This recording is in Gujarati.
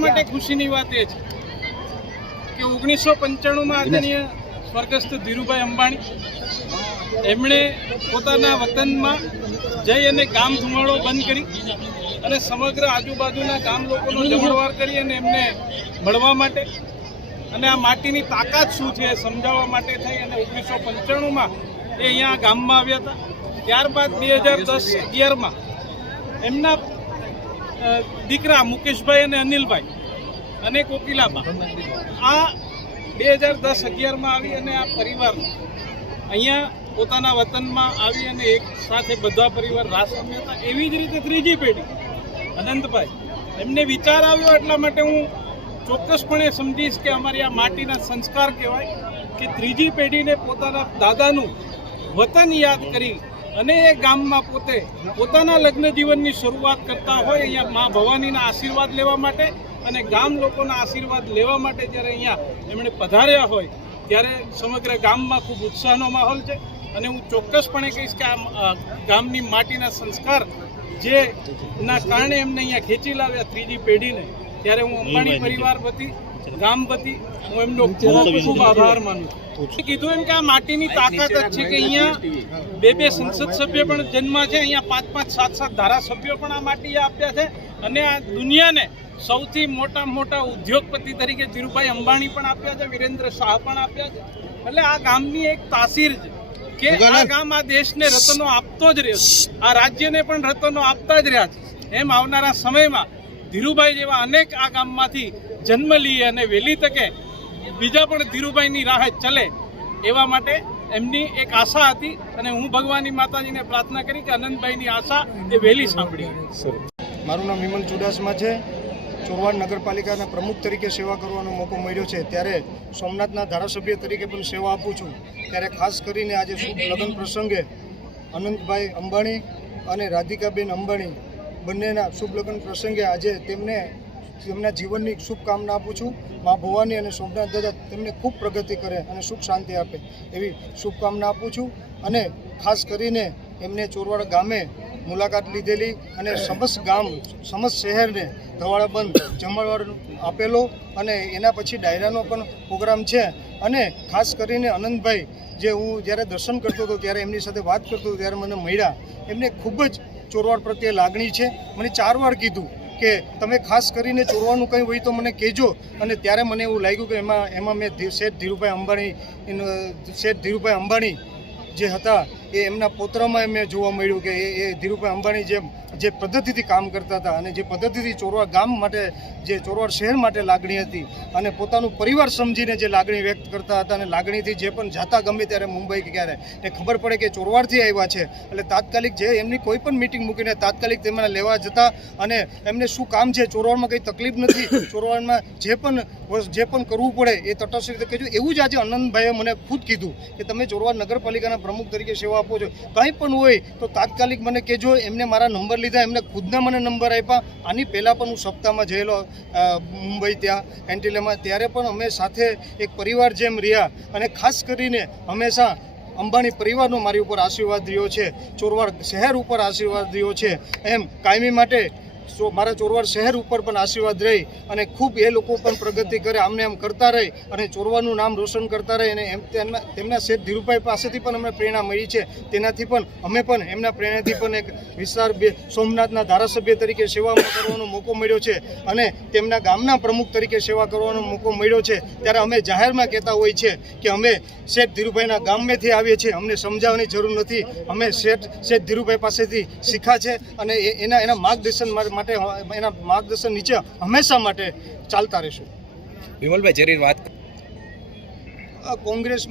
મારા માટે ખુશીની વાત એ છે કે 1995માં આદરણીય સ્વર્ગસ્થ ધીરુભાઈ અંબાણી એમણે પોતાના વતનમાં જઈ અને ગામ ધુમાડો બંધ કરી અને સમગ્ર આજુબાજુના ગામ લોકોનો જમણવાર કરી અને એમને મળવા માટે અને આ માટીની તાકાત શું છે એ સમજાવવા માટે થઈ અને 1995માં એ અહીંયા ગામમાં આવ્યા હતા. ત્યારબાદ 2010-11માં એમના દીકરા મુકેશભાઈ અને અનિલભાઈ અને કોકિલાબા આ 2010-11માં આવી અને આ પરિવાર અહીંયા પોતાના વતનમાં આવી અને એક સાથે બધા પરિવાર રાસ રમ્યા હતા. એવી જ રીતે ત્રીજી પેઢી અનંતભાઈ એમને વિચાર આવ્યો એટલા માટે હું ચોક્કસપણે સમજીશ કે અમારી આ માટીના સંસ્કાર કહેવાય કે ત્રીજી પેઢીને પોતાના દાદાનું વતન યાદ કરી અને એ ગામમાં પોતે પોતાના લગ્ન જીવનની શરૂઆત કરતા હોય અહીંયા મા ભવાનીના આશીર્વાદ લેવા માટે અને ગામ લોકોના આશીર્વાદ લેવા માટે જ્યારે અહીંયા એમણે પધાર્યા હોય ત્યારે સમગ્ર ગામમાં ખૂબ ઉત્સાહનો માહોલ છે. અને હું ચોક્કસપણે કહીશ કે આ ગામની માટીના સંસ્કાર જેના કારણે એમને અહીંયા ખેંચી લાવ્યા ત્રીજી પેઢીને, ત્યારે હું અંબાણી પરિવાર વતી ગામ વતી હું એમનો ખૂબ ખૂબ આભાર માનું છું. કીધું એમ કે આ માટીની તાકાત જ છે કે અહીંયા બે સંસદ સભ્ય પણ જન્મા છે, અહીંયા 5-5, 7-7 ધારાસભ્યો પણ આ માટી આપ્યા છે અને આ દુનિયાને સૌથી મોટા ઉદ્યોગપતિ તરીકે ધીરુભાઈ અંબાણી પણ આપ્યા છે, વિરેન્દ્ર શાહ પણ આપ્યા છે. એટલે આ ગામની એક તાસીર છે કે આ ગામ આ દેશને રત્નો આપતો જ રહ્યો છે, આ રાજ્યને પણ રત્નો આપતા જ રહ્યા છે. એમ આવનારા સમયમાં ધીરુભાઈ જેવા અનેક આ ગામમાંથી જન્મ લઈએ અને વહેલી તકે બીજા પણ ધીરુભાઈની રાહ ચલે એવા માટે એમની એક આશા હતી અને હું ભગવાનની માતાજીને પ્રાર્થના કરી કે અનંતભાઈની આશા એ વહેલી સાંભળી. મારું નામ વિમલ ચુડાસમા છે. ચોરવાડ નગરપાલિકાના પ્રમુખ તરીકે સેવા કરવાનો મોકો મળ્યો છે, ત્યારે સોમનાથના ધારાસભ્ય તરીકે પણ સેવા આપું છું. ત્યારે ખાસ કરીને આજે શુભ લગ્ન પ્રસંગે અનંતભાઈ અંબાણી અને રાધિકાબેન અંબાણી બંનેના શુભ લગ્ન પ્રસંગે આજે તેમના જીવનની શુભકામના આપું છું. મા ભવાની અને સોમનાથ દાદા તેમને ખૂબ પ્રગતિ કરે અને સુખ શાંતિ આપે એવી શુભકામના આપું છું. અને ખાસ કરીને એમને ચોરવાડ ગામે મુલાકાત લીધેલી અને સમસ્ત શહેરને ધવાડાબંધ જમણવાર આપેલો અને એના પછી ડાયરાનો પણ પ્રોગ્રામ છે. અને ખાસ કરીને અનંતભાઈ જે હું જ્યારે દર્શન કરતો હતો ત્યારે એમની સાથે વાત કરતો હતો ત્યારે મને મળ્યા, એમને ખૂબ જ ચોરવાડ પ્રત્યે લાગણી છે. મને 4 વાર કીધું કે તમે ખાસ કરીને ચોરવાનું કંઈ હોય તો મને કહેજો. અને ત્યારે મને એવું લાગ્યું કે એમાં મેં શેઠ ધીરુભાઈ અંબાણી જે હતા એ એમના પૌત્રમાં મેં જોવા મળ્યું કે એ ધીરુભાઈ અંબાણી જે પદ્ધતિથી કામ કરતા હતા અને જે પદ્ધતિથી ચોરવાડ ગામ માટે જે ચોરવાડ શહેર માટે લાગણી હતી અને પોતાનું પરિવાર સમજીને જે લાગણી વ્યક્ત કરતા હતા અને લાગણીથી જે પણ જાતા ગમે ત્યારે મુંબઈ કે ક્યારે એ ખબર પડે કે ચોરવાડથી આવ્યા છે એટલે તાત્કાલિક જે એમની કોઈ પણ મિટિંગ મૂકીને તાત્કાલિક તેમને લેવા જતા અને એમને શું કામ છે, ચોરવાડમાં કંઈ તકલીફ નથી, ચોરવાડમાં જે પણ કરવું પડે એ તટસ્થ રીતે કહેજો. એવું જ આજે અનંતભાઈએ મને ખુદ કીધું કે તમે ચોરવાડ નગરપાલિકાના પ્રમુખ તરીકે સેવા આપો છો, કંઈ પણ હોય તો તાત્કાલિક મને કહેજો. એમને મારા નંબર લીધા, એમને ખુદના મને નંબર આપ્યા. આની પહેલાં પણ હું સપ્તાહમાં જયેલો મુંબઈ ત્યાં એન્ટિલેમાં, ત્યારે પણ અમે સાથે એક પરિવાર જેમ રહ્યા અને ખાસ કરીને હંમેશા અંબાણી પરિવારનો મારી ઉપર આશીર્વાદ રહ્યો છે, ચોરવાડ શહેર ઉપર આશીર્વાદ રહ્યો છે. એમ કાયમી માટે મારા ચોરવાડ શહેર ઉપર પણ આશીર્વાદ રહી અને ખૂબ એ લોકો પણ પ્રગતિ કરે, આમને આમ કરતા રહી અને ચોરવાડનું નામ રોશન કરતા રહે. અને એમ તેમના શેઠ ધીરુભાઈ પાસેથી પણ અમને પ્રેરણા મળી છે, તેનાથી પણ અમે પણ એમના પ્રેરણાથી પણ એક વિસ્તાર સોમનાથના ધારાસભ્ય તરીકે સેવા કરવાનો મોકો મળ્યો છે અને તેમના ગામના પ્રમુખ તરીકે સેવા કરવાનો મોકો મળ્યો છે. ત્યારે અમે જાહેરમાં કહેતા હોય છે કે અમે શેઠ ધીરુભાઈના ગામમાંથી આવીએ છીએ, અમને સમજાવવાની જરૂર નથી, અમે શેઠ ધીરુભાઈ પાસેથી શીખ્યા છે અને એના માર્ગદર્શન માટે એના માર્ગદર્શન નીચે હંમેશા માટે ચાલતા રહેશું. વિમલભાઈ જરી વાત કોંગ્રેસ